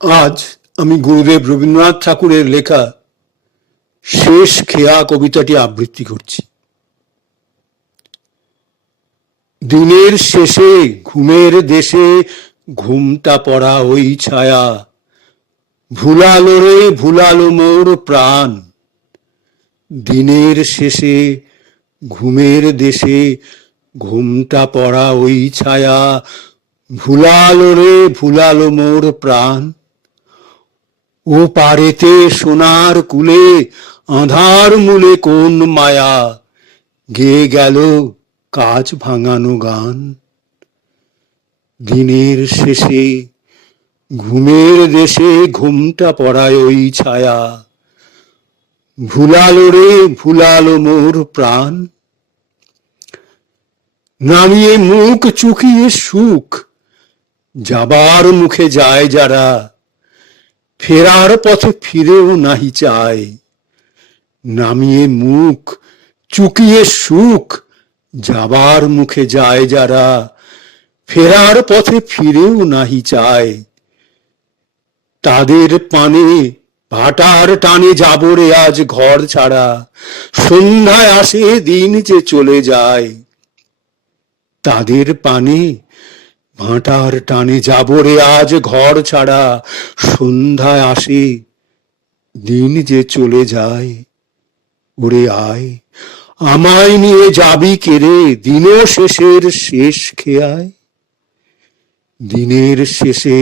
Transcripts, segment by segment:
আজ আমি গুরুদেব রবীন্দ্রনাথ ঠাকুরের লেখা শেষ খেয়া কবিতাটি আবৃত্তি করছি। দিনের শেষে ঘুমের দেশে ঘুমটা পড়া ওই ছায়া, ভুলালো রে ভুলালো মোর প্রাণ। দিনের শেষে ঘুমের দেশে ঘুমটা পড়া ওই ছায়া, ভুলালো রে ভুলালো মোর প্রাণ। ও পারেতে সোনার কুলে আঁধার মূলে কোন মায়া, গেয়ে গেল কাজ ভাঙানো গান। দিনের শেষে ঘুমের দেশে ঘুমটা পড়ায় ওই ছায়া, ভুলালো রে ভুলালো মোর প্রাণ। নামিয়ে মুখ চুকিয়ে সুখ যাবার মুখে যায় যারা, ফেরার পথে ফিরেও নাহি চায়। নামিয়ে মুখ চুকিয়ে সুখ যাবার মুখে যায় যারা, ফেরার পথে ফিরেও নাহি চায়। তাদের পানে ভাটার টানে যাবো রে আজ ঘর ছাড়া, সন্ধ্যায় আসে দিন যে চলে যায়। তাদের পানে ভাটার টানে যাবো রে আজ ঘর ছাড়া, সন্ধ্যায় আসে দিন যে চলে যায়। ওরে আয় আমায় নিয়ে যাবি কেরে দিন শেষের শেষ খেয়ায়। দিনের শেষে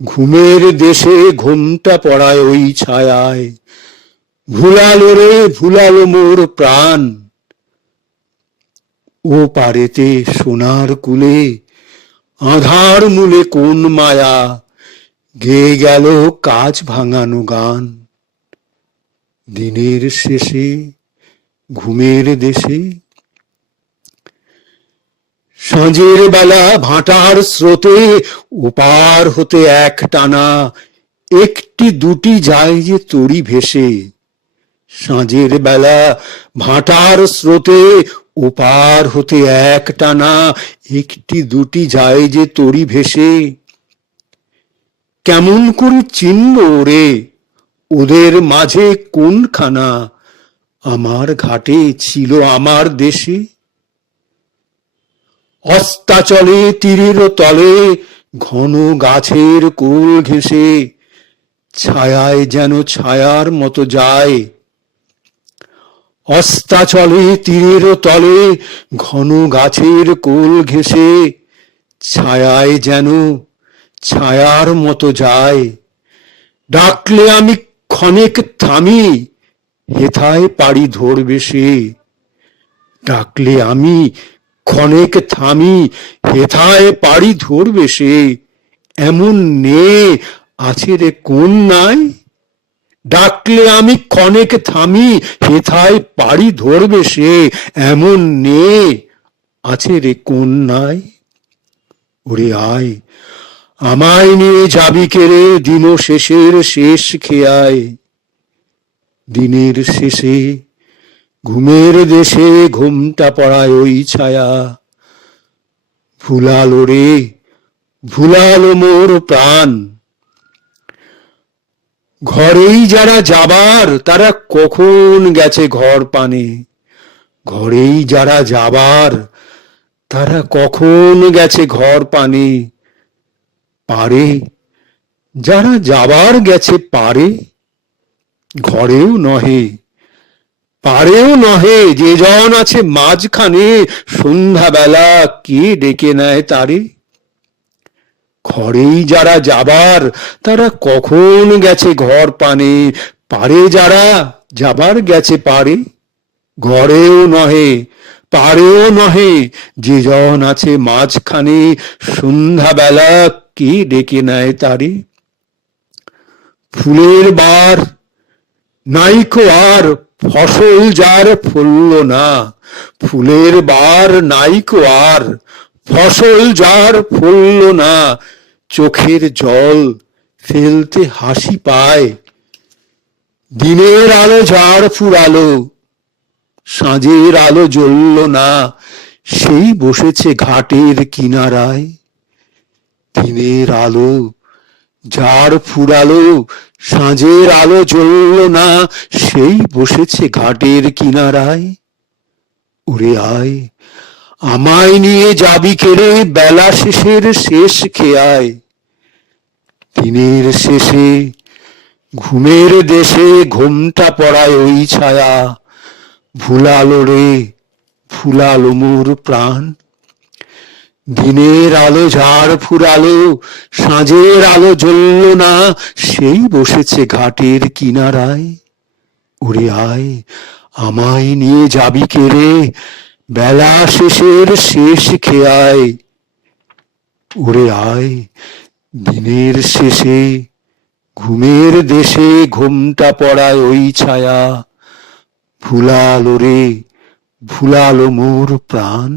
ঘুমের দেশে ঘুমটা পড়ায় ওই ছায়ায়, ভুলালো রে ভুলালো মোর প্রাণ। ও পারেতে সোনার কুলে আঁধার মূলে কোন মায়া, গেয়ে গেল কাজ ভাঙানো গান। দিনের শেষে ঘুমের দেশে। সাঁঝের বেলা ভাটার স্রোতে ওপার হতে এক টানা, একটি দুটি যায় যে তরি ভেসে। সাঁঝের বেলা ভাটার স্রোতে ওপার হতে এক টানা, একটি দুটি যায় যে তরি ভেসে। কেমন করে চিনব রে ওদের মাঝে কোনখানা, আমার ঘাটে ছিল আমার দেশে। অস্তাচলে তীরের তলে ঘন গাছের কোল ঘেঁষে, ছায়ায় যেন ছায়ার মতো যায়। অস্তাচলে তীরের তলে ঘন গাছের কোল ঘেঁষে, ছায়ায় যেন ছায়ার মতো যায়। ডাকলে আমি ক্ষণেক থামি, হেথায় পাড়ি ধরবে সে। ডাকলে আমি ক্ষণেক থামি, হেথায় পাড়ি ধরবে সে। এমন নে আছে রে কোন নাই, ডাকলে আমি ক্ষণেক থামি, হেথায় পাড়ি ধরবে সে। এমন নে আছে রে কোন নাই। ওরে আয় আমায় নিয়ে যাবি কেরে দিন শেষের শেষ খেয়ায়। দিনের শেষে ঘুমের দেশে ঘুমটা পড়ায় ওই ছায়া, ভুলালো রে ভুলালো মোর প্রাণ। ঘরেই যারা যাবার তারা কখন গেছে ঘর পানে, ঘরেই যারা যাবার তারা কখন গেছে ঘর পানে। পারে যারা যাবার গেছে পারে, ঘরেও নহে পারেও নহে যে জন আছে মাঝখানে, সন্ধ্যাবেলা কে ডেকে নেয় তারে। ঘরেই যারা যাবার তারা কখন গেছে ঘর পানে, পারে যারা যাবার গেছে পারে। ঘরেও নহে পারেও নহে যে জন আছে মাঝখানে, সন্ধ্যাবেলা কে ডেকে নেয় তারে। ফুলের বার নাইকো আর ফসল যার ফলল না, ফুলের বার নাইকো আর ফসল যার ফলল না। চোখের জল ফেলতে হাসি পায়, দিনের আলো যার ফুরালো, সাঁঝের আলো জ্বলল না, সেই বসেছে ঘাটের কিনারায়। দিনের আলো যার ফুরালো সাঁঝের আলো জ্বলল না, সেই বসেছে ঘাটের কিনারায়। ওরে আয়, আমায় নিয়ে যাবি কেড়ে বেলা শেষের শেষ খেয়ায়। দিনের শেষে ঘুমের দেশে ঘোমটা পড়ায় ওই ছায়া, ভুলালো রে ভুলালো মোর প্রাণ। দিনের আলো ঝাড় ফুরালো সাঁঝের আলো জ্বলল না, সেই বসেছে ঘাটের কিনারায়। ওরে আয়, আমায় নিয়ে যাবি কেড়ে বেলা শেষের শেষ খেয়ায়। ওরে আয়, দিনের শেষে ঘুমের দেশে ঘোমটা পড়ায় ওই ছায়া, ভুলালো রে ভুলালো মোর প্রাণ।